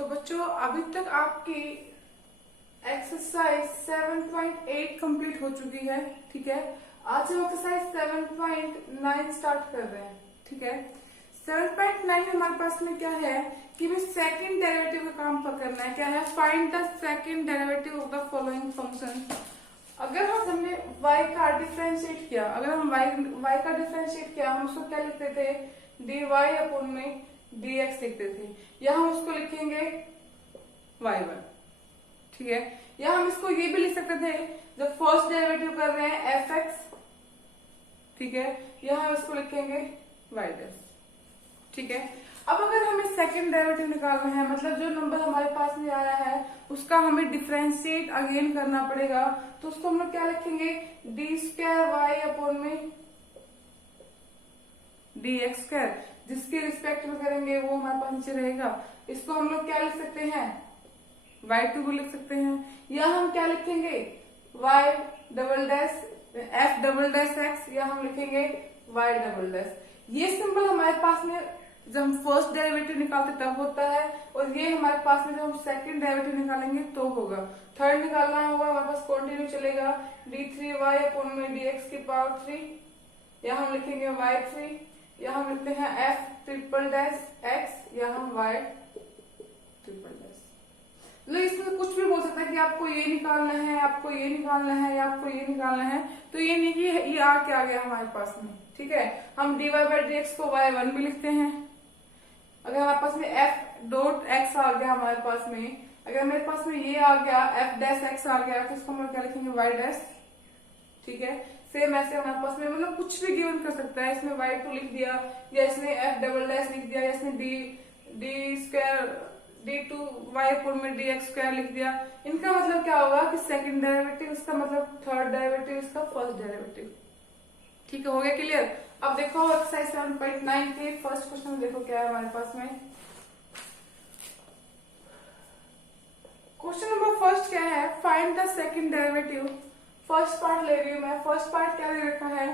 तो बच्चों अभी तक आपकी एक्सरसाइज 7.8 कंप्लीट हो चुकी है। ठीक है, आज हम एक्सरसाइज 7.9 स्टार्ट कर रहे हैं। ठीक है, 7.9 हमारे पास में क्या है कि हमें सेकंड डेरिवेटिव का काम करना है। क्या है? Find the second derivative of the following function. अगर हमने y का डिफरेंशिएट किया, अगर हम y का डिफरेंशिएट किया, हम उसको क्या लिखते थे? dy अपॉन में dx लिखते थे, या हम उसको लिखेंगे y1। ठीक है, या हम इसको ये भी लिख सकते थे जब फर्स्ट डेरिवेटिव कर रहे हैं fx। ठीक है, या हम इसको लिखेंगे y'। ठीक है, अब अगर हमें सेकंड डेरिवेटिव निकालना है, मतलब जो नंबर हमारे पास में आया है उसका हमें डिफरेंशिएट अगेन करना पड़ेगा, तो उसको हम लोग क्या लिखेंगे? डी स्क्वायर वाई अपॉन में डी एक्स स्क्वायर, जिसके रिस्पेक्ट में करेंगे वो हमारे पास नीचे रहेगा। इसको हम लोग क्या लिख सकते हैं? y2 को लिख सकते हैं, या हम क्या लिखेंगे? y double dash f double dash x, या हम लिखेंगे y डबल डैश। ये सिंबल हमारे पास में जब हम फर्स्ट डेरिवेटिव निकालते तब होता है, और ये हमारे पास में जब हम सेकंड डेरिवेटिव निकालेंगे तो होगा। थर्ड निकालना होगा, हमारे पास कंटिन्यू चलेगा d3y अपॉन में dx की पावर 3, या हम लिखेंगे y3, या हम लिखते हैं f ट्रिपल डैश x, या हम y ट्रिपल डैश। मतलब इसमें कुछ भी बोल सकता है कि आपको ये निकालना है, आपको ये निकालना है, या आपको ये निकालना है। तो ये नहीं कि ये आ क्या गया हमारे पास में। ठीक है, हम dy बाई dx को y1 भी लिखते हैं। अगर हमारे पास में f डॉट x आ गया हमारे पास में, अगर मेरे पास में ये आ गया f डैश x आ गया, तो इसको हम क्या लिखेंगे? y dash. ठीक है, सेम ऐसे हमारे पास में मतलब कुछ भी गिवन कर सकता है। इसमें y2 लिख दिया, या इसमें f डबल डैश लिख दिया, या इसमें डी स्क्वायर d2y अपॉन में dx स्क्वायर लिख दिया। इनका मतलब क्या होगा कि सेकंड डेरिवेटिव, इसका मतलब थर्ड डेरिवेटिव, इसका फर्स्ट डेरिवेटिव। ठीक है, हो गया क्लियर? अब देखो एक्सरसाइज 7.9 के फर्स्ट क्वेश्चन में देखो क्या है हमारे पास में। क्वेश्चन नंबर फर्स्ट क्या है? Find the second derivative. First part ले रही हूँ मैं। फर्स्ट पार्ट क्या दे रखा है?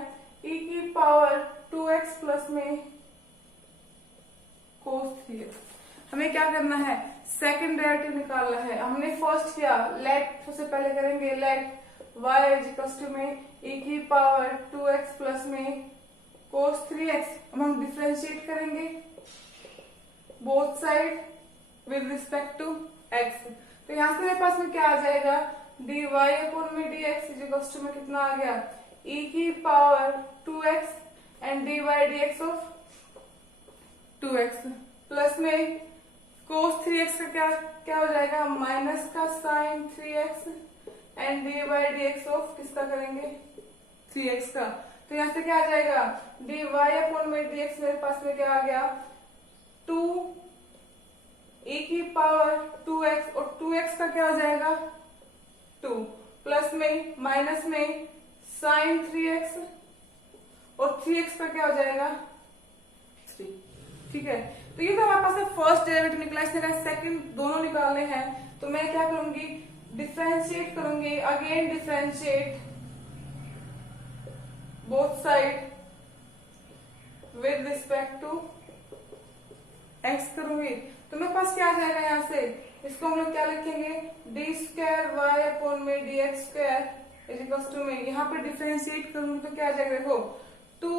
e की पावर 2x प्लस में cos 3x। हमें क्या करना है? सेकंड डेरिवेटिव निकालना है। हमने फर्स्ट किया, लेट सबसे पहले करेंगे let y is equals to में e की पावर 2x प्लस में cos 3x। अब हम डिफरेंशिएट करेंगे both side with respect to x। तो यहाँ से मेरे पास में क्या आ जाएगा? dy अपॉन में dx इज इक्वल्स टू में कितना आ गया? e की power 2x and dy dx ऑफ 2x प्लस में cos 3x का क्या हो जाएगा? माइनस का sine 3x and d by d x of किसका करेंगे? 3x का। तो यहाँ से क्या आ जाएगा? dy अपॉन में dx मेरे पास में क्या आ गया? 2 e की पावर 2x, और 2x का क्या हो जाएगा? 2 प्लस में माइनस में साइन 3x, और 3x का क्या हो जाएगा? 3। ठीक है, तो ये तो हमारे पास फर्स्ट डेरिवेटिव निकला। इससे सेकंड दोनों निकालने हैं, तो मैं क्या करूंगी? डिफरेंशिएट करूंगी, again differentiate both side with respect to x करूंगी। तो मेरे पास क्या आ जाएगा? यहाँ से इसको हम लोग क्या लिखेंगे? डी स्क्वायर वाई अपॉन में d x square is equals to में, यहाँ पे डिफरेंशिएट करूंगी तो क्या आ जाएगा? देखो 2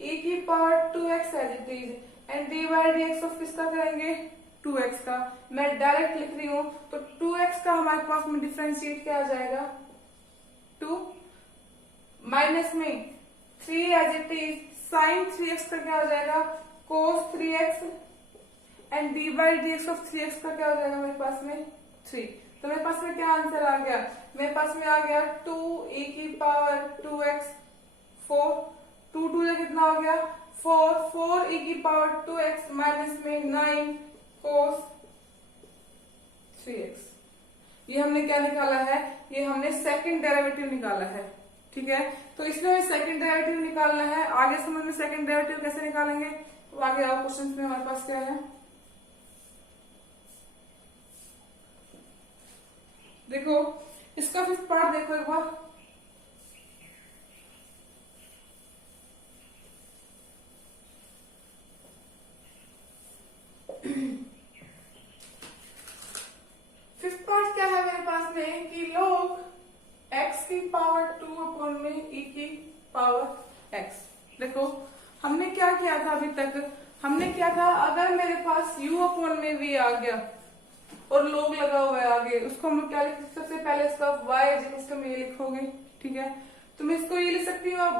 e की power 2x as it is, and d by d x of किसका करेंगे? 2x का। मैं डायरेक्ट लिख रही हूँ, तो 2x का हमारे पास में डिफरेंशिएट क्या आ जाएगा? 2 माइनस में 3 as it is, sign 3x का क्या हो जाएगा? cos 3x and d by d x of 3x का क्या हो जाएगा मेरे पास में? 3। तो मेरे पास में क्या आंसर आ गया? मेरे पास में आ गया 2 e की पावर 2x 4, 2 2 कितना हो गया? 4 e की पावर 2x माइनस में 9 cos 3x। ये हमने क्या निकाला है? ये हमने सेकंड डेरिवेटिव निकाला है। ठीक है, तो इसमें हमें सेकंड डेरिवेटिव निकालना है। आगे समझ में सेकंड डेरिवेटिव कैसे निकालेंगे, तो आगे आओ क्वेश्चन में हमारे पास क्या है। देखो इसका फिफ्थ पार्ट देखो एक बार। Power x. देखो हमने क्या किया था अभी तक, हमने क्या था, अगर मेरे पास u अपॉन में v आ गया और लोग लगा हुआ है आगे, उसको हम लोग क्या लिख, सबसे पहले इसका y इजिकल्स टू में ये लिखोगे, ठीक है। तो मैं इसको ये लिख सकती हूँ अब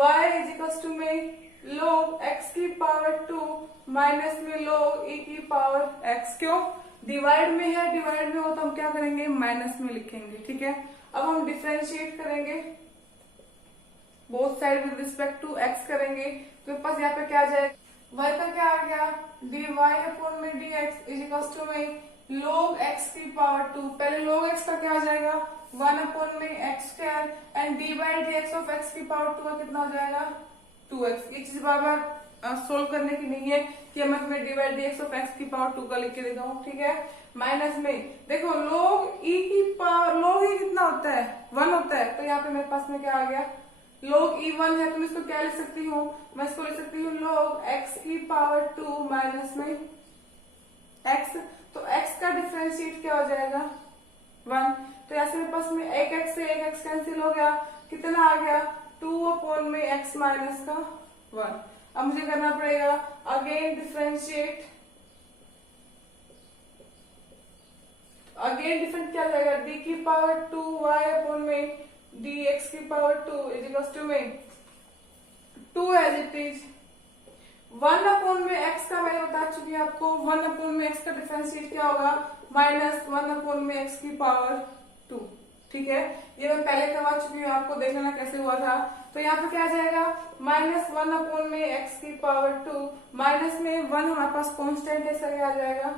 y इजिकल्स टू में log x की पावर 2 माइनस में log e की पावर x। क्यों, डिवाइड में है, डिवाइड में हो तो हम क्या करेंगे, माइनस में लिखेंगे, ठीक है। अब हम डिफरेंशिएट करेंगे, both side with respect to x करेंगे, तो मेरे पास यहाँ पे क्या आ जाएगा, y का क्या आ गया, dy अपॉन में dx इजिकल्स टू में log x की पावर 2। पहले log x का क्या आ जाएगा, 1 अपॉन में x square and d by d x of x की पावर 2 का कितना हो जाएगा, 2x। ये चीज बार बार सोल्व करने की नहीं है कि मैं तुम्हें D by d x of x की पावर 2 का लिख के देता हूँ, ठीक है। माइनस में देखो log e की पावर, log e कितना होता है, 1 होता है, तो यहाँ पे मेरे पास में क्या आ गया, log e 1 है, तो मैं इसको क्या लिख सकती हूँ, मैं इसको लिख सकती हूँ log x की पावर 2 माइनस में x। तो x का डिफरेंशिएट क्या हो जाएगा, 1। तो यहाँ से मेरे पास में एक x से एक x कैंसिल हो गया, कितना आ गया, 2 अपॉन में x माइनस का 1। अब मुझे करना पड़ेगा अगेन डिफरेंशिएट, अगेन डिफरेंट क्या जाएगा, d की पावर 2 y अपॉन में dx की पावर 2 इजिकल्स टू में 2 एज इट इज 1 अपॉन में x का, मैंने बता चुकी हूँ आपको, 1 अपॉन में x का डिफरेंशिएट क्या होगा, माइनस 1 अपॉन में x की पावर 2, ठीक है। ये मैं पहले करवा चुकी हूँ, आपको देख लेना कैसे हुआ था। तो यहाँ पे क्या आ जाएगा, माइनस 1 अपॉन में x की पावर 2, माइनस में 1 हमारे पास कॉन्स्टेंट है, सही आ जाएगा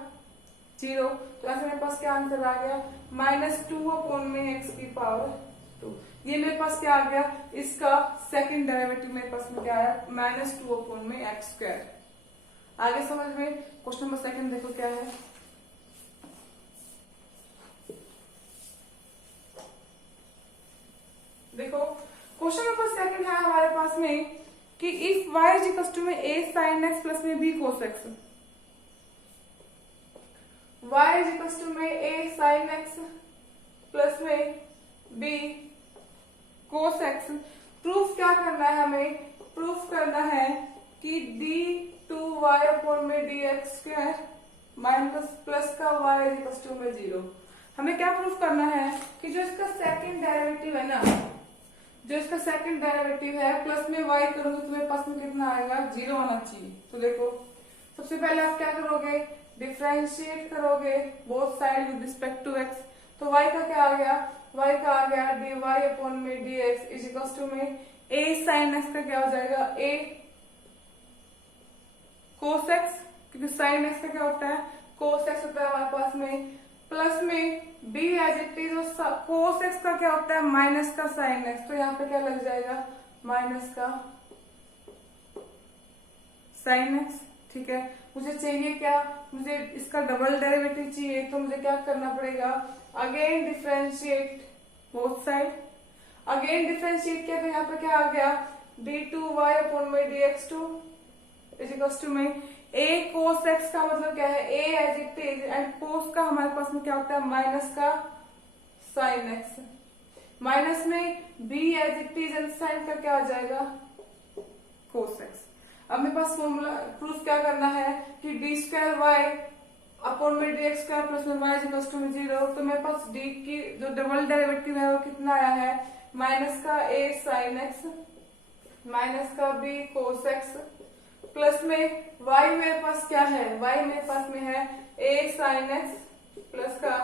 0। तो ऐसे मेरे पास क्या आंसर आ गया, माइनस 2 अपॉन में x की पावर 2। ये मेरे पास क्या आ गया, इसका सेकंड डेरिवेटिव मेरे पास में क्या है, माइनस 2 अपॉन में एक्स स्क्वायर। आगे समझ में, क्वेश्चन नंबर सेकंड देखो क्या है। देखो क्वेश्चन नंबर सेकंड है हमारे पास में कि if y is equal to में a sin x प्लस में b cos x, y is equal to में a sin x प्लस में b cos x। प्रूफ क्या करना है हमें, प्रूफ करना है कि d2y अपॉन में dx स्क्वायर माइनस प्लस का y इज इक्वल टू में 0। हमें क्या प्रूफ करना है कि जो इसका सेकंड डेरिवेटिव है ना, जो इसका सेकंड डेरिवेटिव है प्लस में y करोगे तो मेरे पास में कितना आएगा, 0 आना चाहिए। तो देखो सबसे पहले आप क्या करोगे, डिफरेंशिएट करोगे both side with respect to x। तो y का क्या आ गया, y का आ गया dy अपॉन में dx इज इक्वल टू में a sin x का क्या हो जाएगा, a cos x, क्योंकि sin x का क्या होता है, cos x होता है हमारे पास में, प्लस में b as it is, cos x का क्या होता है, माइनस का sin x। तो यहाँ पे क्या लग जाएगा, माइनस का sin x, ठीक है। मुझे चाहिए क्या, मुझे इसका डबल डेरिवेटिव चाहिए, तो मुझे क्या करना पड़ेगा, again differentiate both side. Again differentiate किया तो यहाँ पे क्या आ गया, d2y अपॉन में dx2 इज इक्वल टू में a cos x का मतलब क्या है, a as it is, and cos का हमारे पास में क्या होता है, माइनस का sin x, माइनस में b as it is and sin का क्या आ जाएगा, cos x। अब मेरे पास फॉर्मूला प्रूफ क्या करना है कि डी स्क्वायर वाई अपॉन में डी एक्स स्क्वायर प्लस में वाई इक्वल टू 0। तो मेरे पास डी की जो डबल डेरिवेटिव है वो कितना आया है, माइनस का a sin x माइनस का b cos x प्लस में y मेरे पास क्या है, y मेरे पास में है a sin x प्लस का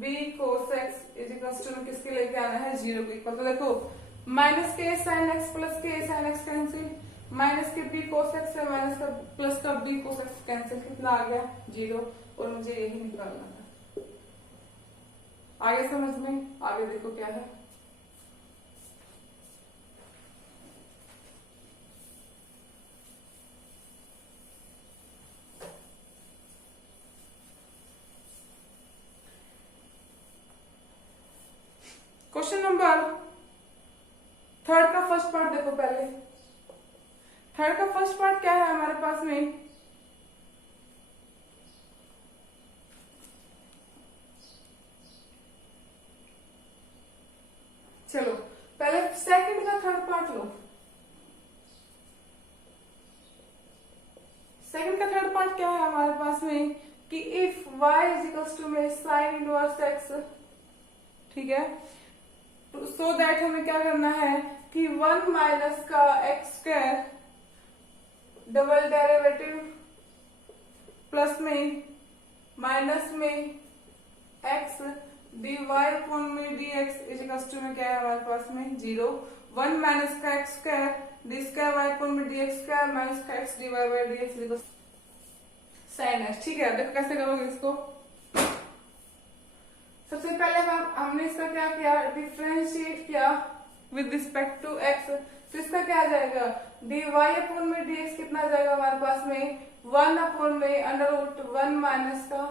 b cos x is equal to किसके लेके आना है, 0 के इक्वल। तो देखो माइनस के sin x प्लस के sin x कैंसिल, माइनस के b cos x है, माइनस का प्लस का b cos x कैंसिल, कितना आ गया, 0। और मुझे यही निकालना था। आगे समझ में, आगे देखो क्या है। क्वेश्चन नंबर थर्ड का फर्स्ट पार्ट देखो पहले। थर्ड का फर्स्ट पार्ट क्या है हमारे पास में, चलो पहले सेकंड का थर्ड पार्ट लो। हमारे पास में कि if y is equals to में साइन इनवर्स x, ठीक है, सो दैट हमें क्या करना है कि 1 माइनस का x square double derivative plus में माइनस में x dy अपॉन में dx इज इक्वल्स टू में क्या है हमारे पास में 0, 1 माइनस का x square d square y upon में dx स्क्वायर माइनस का x dy by dx is equals sine x। ठीक है, देखो कैसे करोगे इसको। सबसे पहले हमने इसका क्या किया, डिफरेंशिएट किया विद रिस्पेक्ट टू x, तो इसका क्या आ जाएगा dy अपॉन में dx कितना आ जाएगा हमारे पास में 1 अपॉन में अंडर रूट 1 माइनस का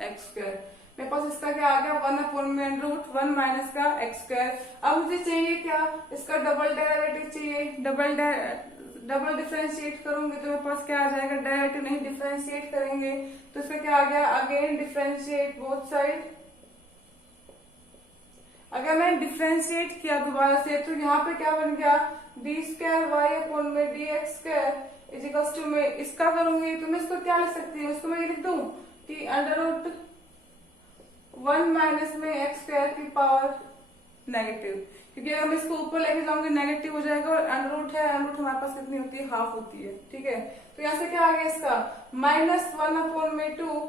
एक्स स्क्वायर। मेरे पास इसका क्या आ गया 1 अपॉन में अंडर रूट 1 माइनस का एक्स स्क्वायर। अब मुझे चाहिए क्या, इसका डबल डेरिवेटिव चाहिए, डबल डिफरेंशिएट करूंगी तो मेरे पास क्या आ जाएगा, डेरिवेटिव नहीं डिफरेंशिएट करेंगे तो इसका क्या आ गया, अगेन डिफरेंशिएट बोथ साइड। अगर मैं डिफरेंशिएट किया दोबारा से तो यहाँ पे क्या बन गया डी स्क्वायर वाई अपॉन में d x square is equals to में इसका करूंगी तो मैं इसको क्या लिख सकती हूँ, इसको मैं ये लिख दूं कि अंडर रूट 1 माइनस में एक्स स्क्वायर की पावर नेगेटिव, क्योंकि अगर मैं इसको ऊपर लेके जाऊंगी नेगेटिव हो जाएगा और अंडर रूट है, अंडर रूट हमारे पास कितनी होती है, हाफ होती है। ठीक है, तो यहाँ से क्या आ गया इसका माइनस 1 अपॉन में 2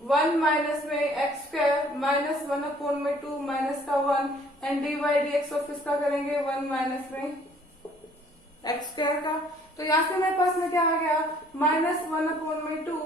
1 माइनस में एक्स स्क्वायर माइनस 1 अपॉन में 2 माइनस का 1 and d by d x of इसका करेंगे 1 माइनस में एक्स स्क्वायर का। तो यहाँ से मेरे पास में क्या आ गया माइनस 1 अपॉन में 2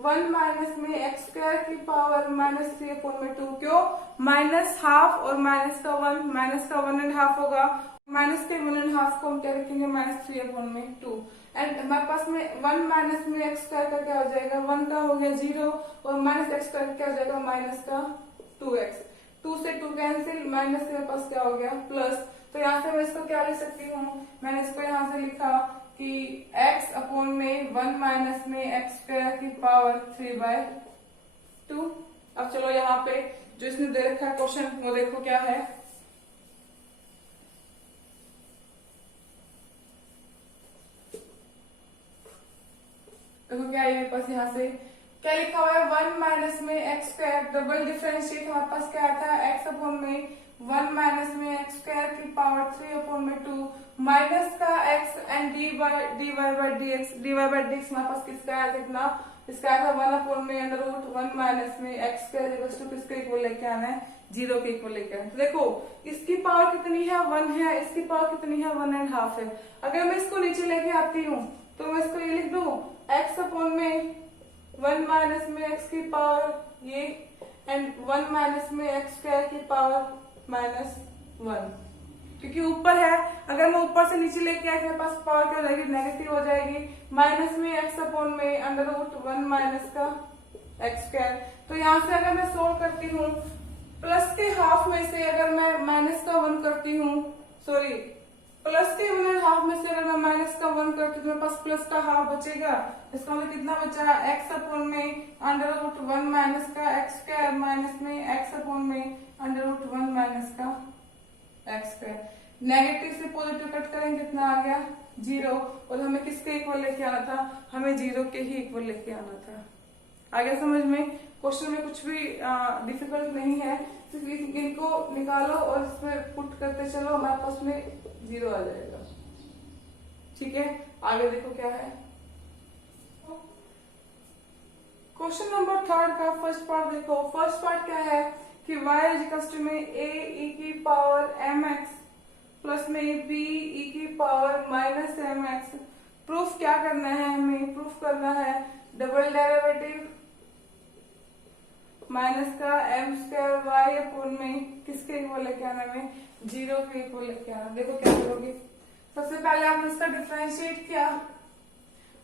1 माइनस में एक्स स्क्वायर की पावर माइनस 3 अपॉन में 2, क्यों माइनस हाफ और माइनस का 1, माइनस का 1 एंड हाफ होगा, माइनस के 1 एंड हाफ को हम क्या रखेंगे माइनस 3 अपॉन में 2 एंड हमारे पास में 1 माइनस में एक्स स्क्वायर का क्या हो जाएगा 1 का हो गया 0 और माइनस एक्स स्क्वायर क्या हो जाएगा माइनस का 2x, 2 से 2 कैंसिल, माइनस से मेरे पास क्या हो गया प्लस। तो यहाँ से मैं इसको क्या लिख सकती हूँ, मैंने इसको यहाँ से लिखा कि x अपॉन में 1 माइनस में एक्स स्क्वायर की पावर 3/2। अब चलो यहाँ पे जो इसने दे रखा है क्वेश्चन वो देखो क्या है। देखो क्या है मेरे पास यहाँ से क्या लिखा हुआ है 1 माइनस में एक्स स्क्वायर डबल डिफरेंशिएट हमारे पास क्या था x अपॉन में 1 माइनस में एक्स स्क्वायर की पावर 3 अपॉन में 2 माइनस का x and d y by d x हमारे पास किसका आया कितना, इसका आया था 1 अपॉन में अंडर रूट 1 माइनस में एक्स स्क्वायर किसके इक्वल लेके आना है 0 के इक्वल लेके आना। तो देखो इसकी पावर कितनी है 1 है, इसकी पावर कितनी है 1 एंड हाफ है। अगर मैं इसको नीचे लेके आती हूँ तो मैं इसको ये लिख दूं x अपॉन में 1 माइनस में x की पावर ये एंड 1 माइनस में एक्स स्क्वायर की पावर माइनस 1, क्योंकि ऊपर है, अगर मैं ऊपर से नीचे लेके आए मेरे पास पावर क्या हो जाएगी नेगेटिव हो जाएगी, माइनस में x अपॉन में अंडर रूट 1 माइनस का एक्स स्क्वायर। तो यहाँ से अगर मैं सोल्व करती हूँ प्लस के हाफ में से अगर मैं माइनस का 1 करती हूँ, सॉरी प्लस के 1 हाफ में से अगर मैं माइनस का 1 करती हूँ तो मेरे पास प्लस का हाफ बचेगा, इसका मतलब कितना बचा x अपॉन में अंडर रूट 1 माइनस का एक्स स्क्वायर माइनस में x अपॉन में अंडर रूट 1 माइनस का एक्स स्क्वायर। नेगेटिव से पॉजिटिव कट करेंगे कितना आ गया 0 और हमें किसके इक्वल लेके आना था, हमें 0 के ही इक्वल लेके आना था। आगे समझ में, क्वेश्चन में कुछ भी डिफिकल्ट नहीं है, सिर्फ इनको निकालो और इसमें पुट करते चलो हमारे पास में 0 आ जाएगा। ठीक है, आगे देखो क्या है क्वेश्चन नंबर 3 का फर्स्ट पार्ट देखो। फर्स्ट पार्ट क्या है कि y इज इक्वल्स टू में a e की पावर mx प्लस में b e की पावर माइनस mx। प्रूफ क्या करना है, हमें प्रूफ करना है डबल डेरिवेटिव माइनस का m स्क्वायर y अपॉन में किसके इक्वल लेके आना, में 0 के इक्वल लेके आना। देखो क्या करोगे, सबसे पहले आपने इसका डिफरेंशिएट किया,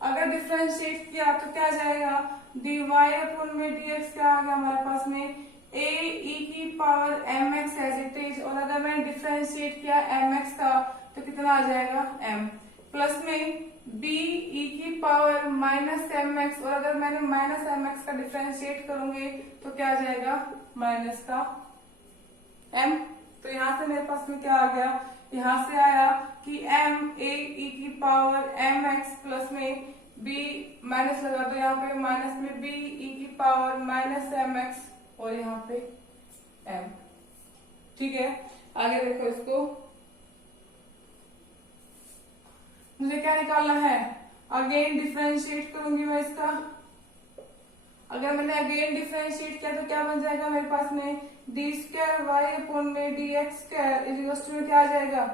अगर डिफरेंशिएट किया तो क्या जाएगा dy अपॉन में dx क्या आ गया हमारे पास में a e की power mx as it is, और अगर मैंने डिफरेंशिएट किया mx का तो कितना आ जाएगा m प्लस में b e की पावर माइनस mx, और अगर मैंने माइनस mx का डिफरेंशिएट करूंगी तो क्या आ जाएगा माइनस का m। तो यहाँ से मेरे पास में क्या आ गया, यहाँ से आया कि m a e की पावर mx प्लस में बी माइनस लगा दो यहाँ पे, माइनस में बी ई की पावर माइनस एम एक्स और यहाँ पे एम। ठीक है, आगे देखो इसको, मुझे क्या निकालना है, अगेन डिफरेंशिएट करूंगी मैं इसका। अगर मैंने अगेन डिफरेंशिएट किया तो क्या बन जाएगा मेरे पास में, डी स्क्वायर वाई अपॉन में डी एक्स स्क्वायर इज में क्या आ जाएगा,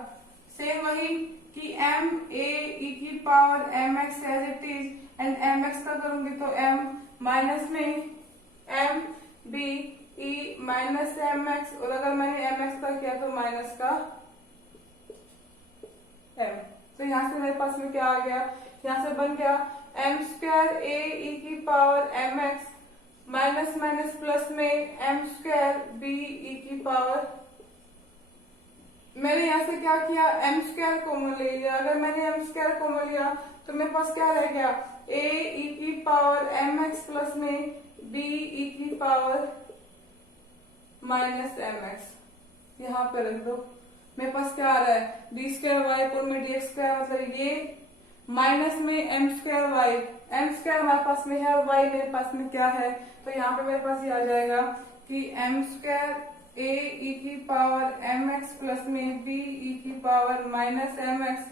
सेम वही कि एम ए ई की power m x as it is and m x का करूंगी तो एम माइनस में m b e minus m x, और अगर मैंने एम एक्स का किया तो माइनस का एम। तो यहाँ से मेरे पास में क्या आ गया, यहाँ से बन गया एम स्क्वायर ए ई की power m x minus minus plus में एम स्क्वायर बी ई की पावर, मैंने यहाँ से क्या किया, एम स्क्वायर कॉमन ले लिया। अगर मैंने एम स्क्वायर कॉमन लिया तो मेरे पास क्या रह गया, ए ई की पावर एम एक्स प्लस में बी ई की पावर माइनस एम एक्स, यहाँ पे रख दो। मेरे पास क्या आ रहा है, डी स्क्वायर वाई अपॉन में डी एक्स स्क्वायर, मतलब ये माइनस में m square y, m square हमारे पास में है और वाई मेरे पास में क्या है, तो यहाँ पे मेरे पास ये आ जाएगा कि एम स्क्वायर ए ई की पावर एम एक्स प्लस में बी ई की पावर माइनस एम एक्स,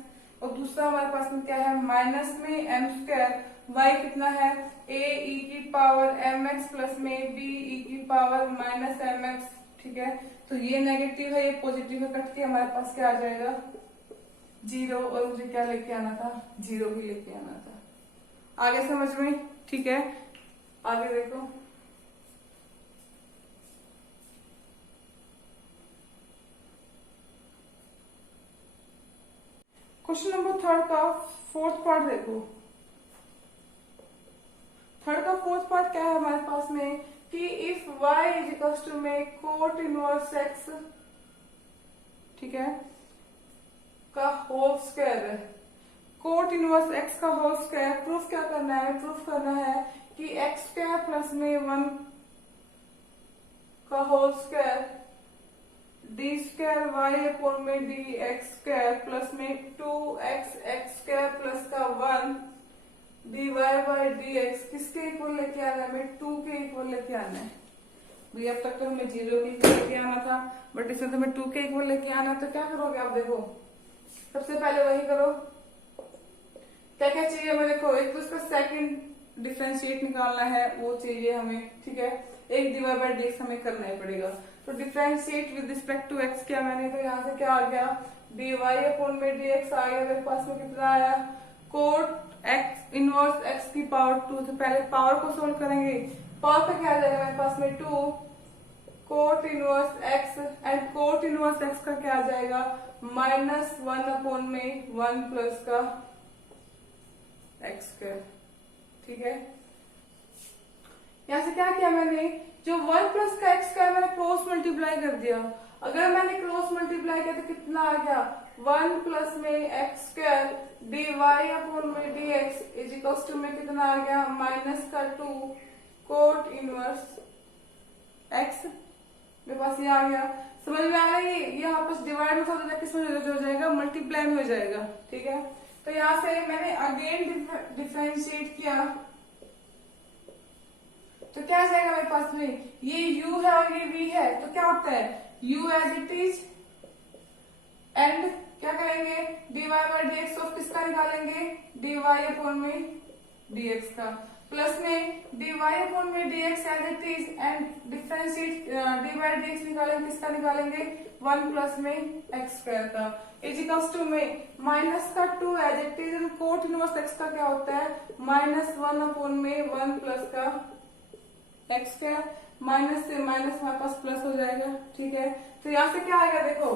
और दूसरा हमारे पास में क्या है, माइनस में एम स्क्वायर वाई कितना है, ए ई की पावर एम एक्स प्लस में बी ई की पावर माइनस एम एक्स। ठीक है, तो ये नेगेटिव है, ये पॉजिटिव है, कट के हमारे पास क्या आ जाएगा, जीरो, और मुझे क्या लेके आना था, जीरो भी लेके आना था। आगे समझ में, ठीक है, आगे देखो, क्वेश्चन नंबर थर्ड का फोर्थ पार्ट देखो। थर्ड का फोर्थ पार्ट क्या है हमारे पास में कि if y is equals to में कोट इनवर्स x, ठीक है, का होल स्क्वायर है, कोट इनवर्स x का होल स्क्वायर, प्रूफ क्या करना है, प्रूफ करना है कि x स्क्वायर प्लस में 1 का whole square d square y upon में डी एक्स स्क्वायर प्लस में 2x एक्स स्क्वायर प्लस का 1 d y by d x किसके इक्वल लेके आना है, हमें 2 के इक्वल लेके आना है। भाई अब तक तो हमें 0 के इक्वल लेके आना था, बट इसमें तो हमें 2 के इक्वल लेके आना है। तो क्या करोगे आप, देखो सबसे पहले वही करो, क्या क्या चाहिए हमें, देखो एक तो इसका सेकंड डिफरेंशिएट निकालना है, वो चाहिए हमें, ठीक है, एक d y by d x हमें करना ही पड़ेगा। तो differentiate with respect to x किया मैंने, तो यहाँ से क्या आ गया, डी वाई अपॉन में डी एक्स आ गया, मेरे पास में कितना आया, कोट एक्स इनवर्स एक्स की पावर 2, तो पहले पावर को सोल्व करेंगे, पावर पे क्या आ जाएगा मेरे पास में 2 cot inverse x, and cot inverse x का क्या आ जाएगा, माइनस 1 अपॉन में 1 प्लस का एक्स स्क्वायर। ठीक है, यहां से क्या किया मैंने, जो 1 प्लस का एक्स स्क्वायर मैंने क्रॉस मल्टीप्लाई कर दिया। अगर मैंने क्रॉस मल्टीप्लाई किया तो कितना आ गया, 1 प्लस में x square d y upon में d x is equals to में कितना आ गया, माइनस का 2 कोट इनवर्स एक्स, मेरे पास ये आ गया। समझ में आ रहा है, ये आपस डिवाइड में होता है, किसमें हो जाएगा, मल्टीप्लाई में हो जाएगा। ठीक है, तो यहाँ से मैंने अगेन डिफरेंशिएट किया तो क्या आ जाएगा मेरे पास में, ये u है और ये v है, तो क्या होता है u as it is, and क्या करेंगे dy by d x of किसका निकालेंगे, dy अपॉन में dx का, प्लस में dy अपॉन में dx as it is, and differentiate dy by dx निकालेंगे, किसका निकालेंगे 1 प्लस में x स्क्वायर का, इज इक्वल्स टू में माइनस का 2 as it is, and cot inverse x का क्या होता है, माइनस 1 अपॉन में 1 प्लस का एक्स स्क्वायर, माइनस से माइनस हमारे पास प्लस हो जाएगा। ठीक है, तो यहाँ से क्या आएगा, देखो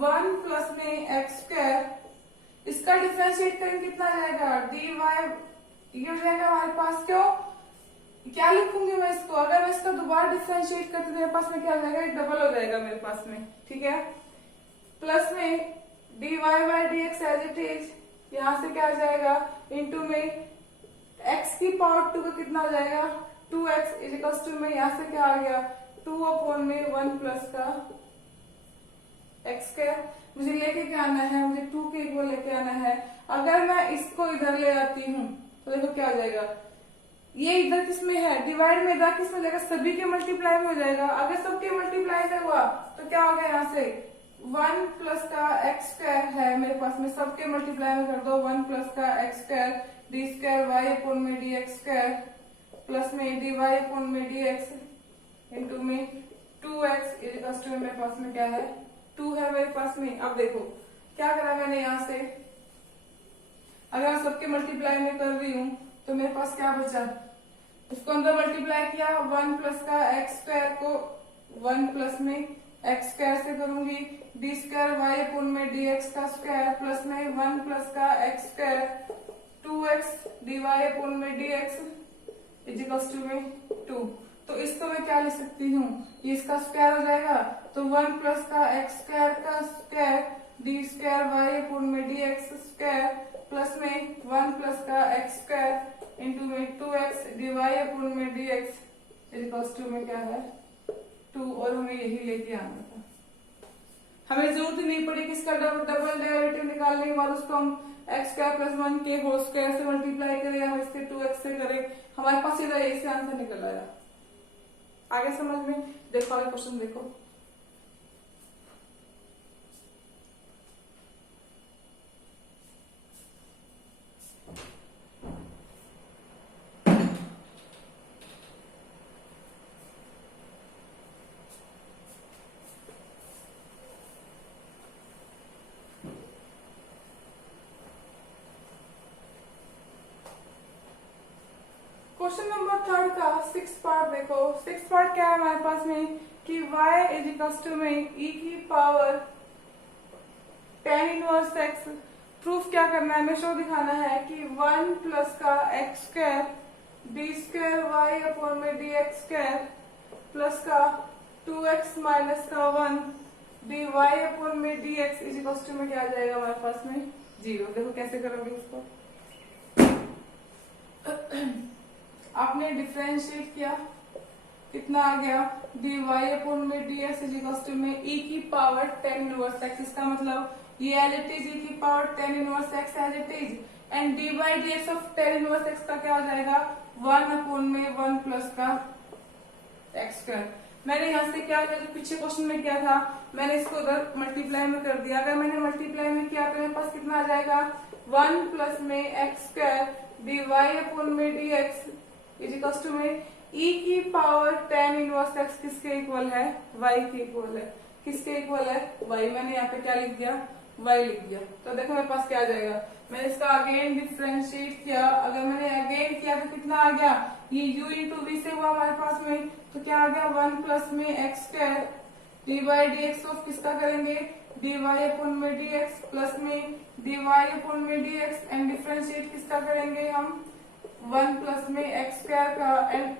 1 प्लस में एक्स स्क्वायर, इसका डिफरेंशिएट करेंगे कितना आ जाएगा, डी वाई, ये हो जाएगा हमारे पास, क्यों क्या लिखूंगी मैं इसको, अगर मैं इसका दोबारा डिफरेंशिएट करती मेरे पास में क्या हो जाएगा, डबल हो जाएगा मेरे पास में। ठीक है, प्लस में d y by d x as it is, यहाँ से क्या आ जाएगा, इंटू में एक्स की पावर 2 का कितना हो जाएगा, 2x इज इक्वल्स टू में यहाँ से क्या आ गया, 2 अपॉन में 1 प्लस का एक्स स्क्वायर, मुझे लेके क्या आना है, मुझे 2 के इक्वल लेके आना है। अगर मैं इसको इधर ले आती हूँ तो देखो क्या हो जाएगा, ये इधर किसमें है, डिवाइड में, इधर किसमें जाएगा, सभी के मल्टीप्लाई में हो जाएगा। अगर सबके मल्टीप्लाई में हुआ तो क्या हो गया, यहाँ से 1 प्लस का एक्स स्क्वायर है मेरे पास में, सबके मल्टीप्लाई में कर दो, 1 प्लस का x square d square y upon में डी एक्स स्क्वायर प्लस में डी वाई अपॉन में डी एक्स इंटू में 2x इक्वल्स टू मेरे पास में क्या है, 2 है मेरे पास में। अब देखो क्या करा मैंने, यहाँ से अगर मैं सबके मल्टीप्लाई में कर रही हूँ तो मेरे पास क्या बचा, इसको अंदर मल्टीप्लाई किया, 1 प्लस का एक्स स्क्वायर को 1 प्लस में एक्स स्क्वायर से करूंगी, डी स्क्वायर वाई अपॉन में डी एक्स का स्क्वायर प्लस में 1 प्लस का x square 2x d y upon में डी एक्स इजिकल्स टू में 2। तो इसको मैं क्या लिख सकती हूँ, ये इसका स्क्वायर हो जाएगा, तो 1 प्लस का एक्स स्क्वायर का square d square y upon में डी एक्स स्क्वायर प्लस में 1 प्लस का एक्स स्क्वायर इंटू में 2x डी वाई अपॉन में डी एक्स इजिकल्स टू में क्या है 2। और हमें यही लेके आना था, हमें जरूरत नहीं पड़ी कि इसका डबल डेरिवेटिव निकालने के बाद उसको हम एक्स स्क्वायर प्लस 1 के होल स्क्वायर से मल्टीप्लाई करें या हम इसके 2x से करें, हमारे पास सीधा यही से आंसर निकल आया। आगे समझ में, देखो आगे क्वेश्चन देखो। क्वेश्चन नंबर 3 का 6 पार्ट देखो। 6 पार्ट क्या है हमारे पास में कि y इज इक्वल्स टू में e की power tan inverse x। Proof क्या करना है, हमें शो दिखाना है कि 1 प्लस का x square d square y upon में डी एक्स स्क्वायर प्लस का 2x माइनस का 1 डी वाई अपॉन में d x is equals to में क्या आ जाएगा हमारे पास में 0। देखो कैसे करोगे उसको, आपने डिफरेंशिएट किया, कितना आ गया डी वाई अपॉन में d x is equals to में e की पावर tan इनवर्स x। इसका मतलब ये एज इट इज e की power tan inverse x as it is, and d by d x of tan inverse x का क्या हो जाएगा 1 अपॉन में 1 प्लस का एक्स स्क्वायर। मैंने यहाँ से क्या किया, जो पीछे क्वेश्चन में किया था मैंने इसको उधर मल्टीप्लाई में कर दिया। अगर मैंने मल्टीप्लाई में किया तो मेरे पास कितना आ जाएगा 1 प्लस में x square d y upon में डी एक्स इजिकल्स टू में e की पावर tan इनवर्स x किसके इक्वल है, y के इक्वल है। किसके इक्वल है, y। मैंने यहाँ पे क्या लिख दिया, y लिख दिया। तो देखो मेरे पास क्या आ जाएगा, मैंने इसका अगेन डिफरेंशिएट किया। अगर मैंने अगेन किया तो कितना आ गया, ये u इंटू वी से हुआ हमारे पास में, तो क्या आ गया 1 प्लस में x square d y d x of किसका करेंगे डी वाई अपॉन में डी एक्स प्लस में डी वाई अपॉन में डी एक्स एंड डिफरेंशिएट किसका करेंगे हम 1 प्लस में एक्स स्क्वायर का एंड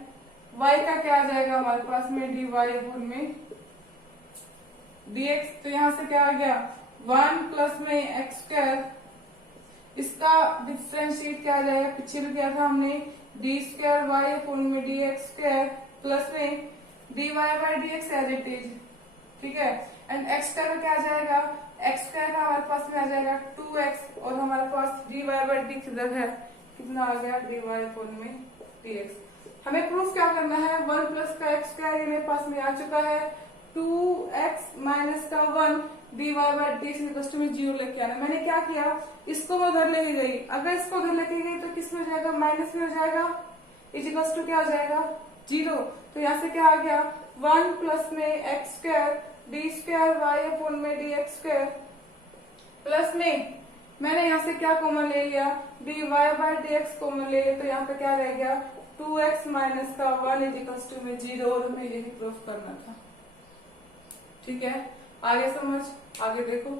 y का क्या आ जाएगा हमारे पास में डी वाई अपॉन में डी एक्स। तो यहाँ से क्या आ गया 1 प्लस में एक्स स्क्वायर, इसका डिफरेंशिएट क्या आ जाएगा, पीछे भी किया था हमने डी स्क्वायर वाई अपॉन में डी एक्स स्क्वायर प्लस में d y by d x as it is, ठीक है। एंड एक्स स्क्वायर का क्या आ जाएगा, एक्स स्क्वायर का हमारे पास में आ जाएगा 2x और हमारे पास डी वाई बाई डी किधर है, कितना आ गया डी वाई अपॉन में डी एक्स। हमें प्रूफ क्या करना है, 1 प्लस का एक्स स्क्वायर ये मेरे पास में आ चुका है, 2x माइनस का 1 d y by d x में 0 लेके आना। मैंने क्या किया, इसको मैं उधर लेके गई। अगर इसको उधर लेके गई तो किस में हो जाएगा, माइनस में हो जाएगा, इजिकल्स टू क्या हो जाएगा 0। तो यहाँ से क्या आ गया 1 प्लस में x square d square y upon में डी एक्स स्क्वायर प्लस में मैंने यहाँ से क्या कॉमन ले लिया, d y by d x common ले लिया। तो यहाँ पे क्या रह गया 2x माइनस का 1 इजिकल्स टू में 0। और हमें यही प्रूफ करना था, ठीक है। आगे समझ, आगे देखो।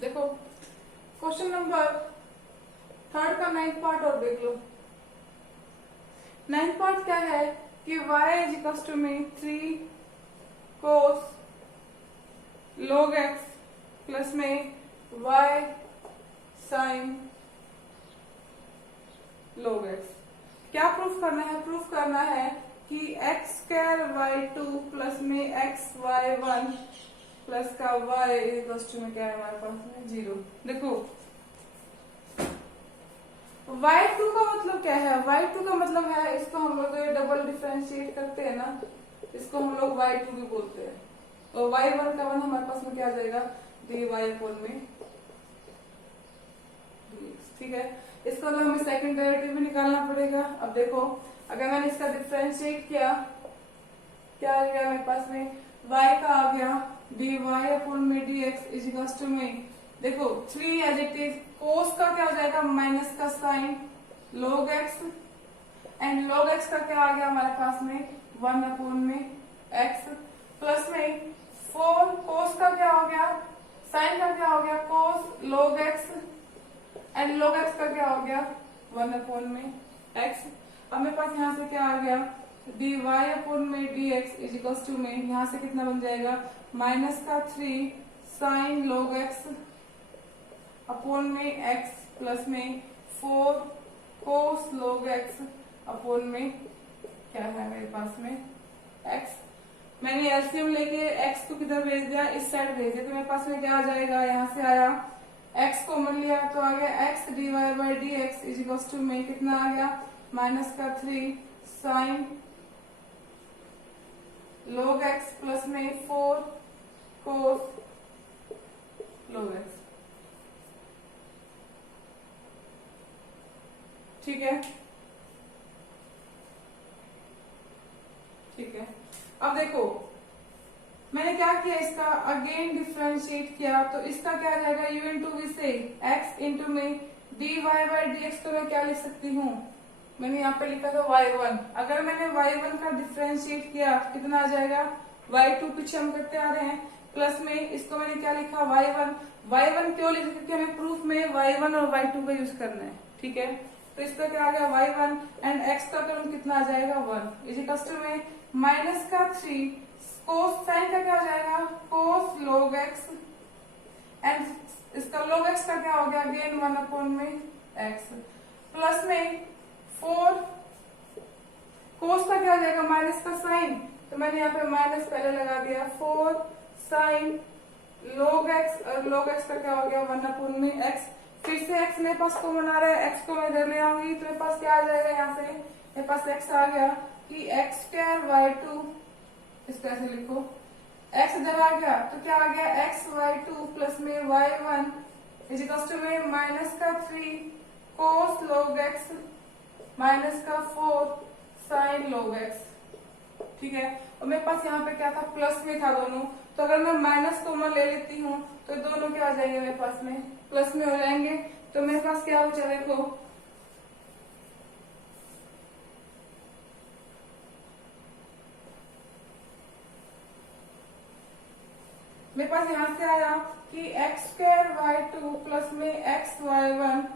देखो क्वेश्चन नंबर 3 का 9th पार्ट और देख लो। 9th पार्ट क्या है कि y इज इक्वल्स टू में 3 cos log x प्लस में y साइन log x। क्या प्रूफ करना है? प्रूफ करना है कि x square y two plus में एक्स वाई वन प्लस का वाई इक्वल्स टू में क्या है हमारे पास में 0। देखो y2 का मतलब क्या है? y2 का मतलब है, इसको हम लोग ये डबल डिफरेंशिएट करते हैं ना, इसको हम लोग y2 भी बोलते हैं। और y1 का वन हमारे पास में क्या आ जाएगा? dy अपोन में dx। ठीक है, इसको हमें सेकंड डेरिवेटिव भी निकालना पड़ेगा। अब देखो अगर मैंने इसका डिफरेंशिएट किया, क्या आ गया मेरे पास में? y का आ गया dy अपोन में dx इज इक्वल्स टू में, देखो 3 एज इट इज, कोस का क्या हो जाएगा? माइनस का sine log x, and log x का क्या आ गया हमारे पास में? 1 अपोन में x, प्लस में 4 कोस का क्या हो गया? साइन का क्या हो गया? कोस log x, and log x का क्या हो गया? 1 अपोन में x। अब मेरे पास यहाँ से क्या आ गया? dy अपोन में dx इज इक्वल्स टू में, यहाँ से कितना बन जाएगा? माइनस का 3 साइन log x अपोन में x प्लस में 4 कोस log x अपोन में क्या है मेरे पास में? x। मैंने एलसीएम लेके x को किधर भेज दिया? इस साइड भेज दिया, तो मेरे पास में क्या आ जाएगा? यहाँ से आया x कॉमन लिया तो आ गया x dy by d x is equals to में कितना आ गया? माइनस का 3 साइन log x प्लस में 4 कोस log x। ठीक है, ठीक है। अब देखो मैंने क्या किया, इसका अगेन डिफरेंशिएट किया, तो इसका क्या आ जाएगा? u इंटू वी से x इंटू में dy बाई डी एक्स, तो मैं क्या लिख सकती हूँ? मैंने यहाँ पे लिखा था y1। अगर मैंने y1 का डिफरेंशिएट किया तो कितना आ जाएगा? y2 पीछे हम करते आ रहे हैं, प्लस में इसको मैंने क्या लिखा? y1। y1 क्यों लिखा? क्योंकि हमें प्रूफ में y1 और y2 का यूज करना है। ठीक है, तो इसका क्या आ गया? y1 एंड x का टर्म कितना आ जाएगा? 1 इज इक्वल्स टू में माइनस का 3 कोस साइन का क्या हो जाएगा? कोस log x, एंड इसका log x का क्या हो गया? अगेन 1 अपोन में x, प्लस में 4 कोस का क्या हो जाएगा? माइनस का साइन, तो मैंने यहाँ पे माइनस पहले लगा दिया, 4 साइन log x, और log x का क्या हो गया? 1 अपोन में x। फिर से x मेरे पास कॉमन आ रहा है, x को मैं इधर ले आऊंगी तो मेरे पास क्या आ जाएगा? यहाँ से मेरे पास x आ गया कि x स्क्वायर वाई टू, इसको ऐसे लिखो, x इधर आ गया तो क्या आ गया? x y2 प्लस में y1 इज इक्वल टू में माइनस का 3 कोस log x माइनस का 4 साइन log x। ठीक है, और मेरे पास यहाँ पे क्या था? प्लस में था दोनों, तो अगर मैं माइनस कॉमन ले लेती हूँ तो दोनों क्या आ जाएंगे मेरे पास में? प्लस में हो जाएंगे। तो मेरे पास क्या बचा? देखो मेरे पास यहाँ से आया कि x square y two plus में x y one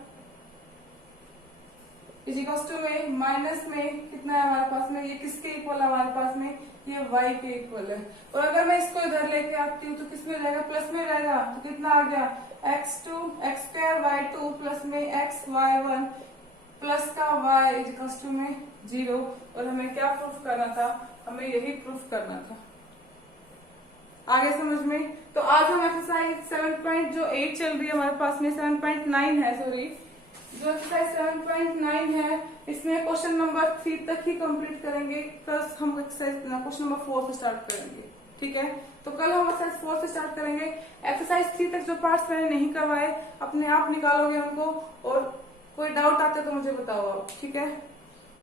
is equal to में माइनस में कितना है हमारे पास में? ये किसके इक्वल है हमारे पास में? ये y के इक्वल है। और अगर मैं इसको इधर लेके आती हूँ तो किस में रहेगा? प्लस में रहेगा, तो कितना आ गया? x2 x square y two plus में एक्स वाई वन प्लस का y इज इक्वल टू में 0। और हमें क्या प्रूफ करना था? हमें यही प्रूफ करना था। आगे समझ में? तो आज हम एक्सरसाइज 7.8 चल रही है हमारे पास में, 7.9 है, सॉरी, जो एक्सरसाइज 7.9 है इसमें क्वेश्चन नंबर 3 तक ही कंप्लीट करेंगे। कल हम एक्सरसाइज क्वेश्चन नंबर 4 से स्टार्ट करेंगे। ठीक है, तो कल हम एक्सरसाइज 4 से स्टार्ट करेंगे। एक्सरसाइज 3 तक जो पार्ट्स मैंने नहीं करवाए अपने आप निकालोगे उनको, और कोई डाउट आते तो मुझे बताओ आप। ठीक है।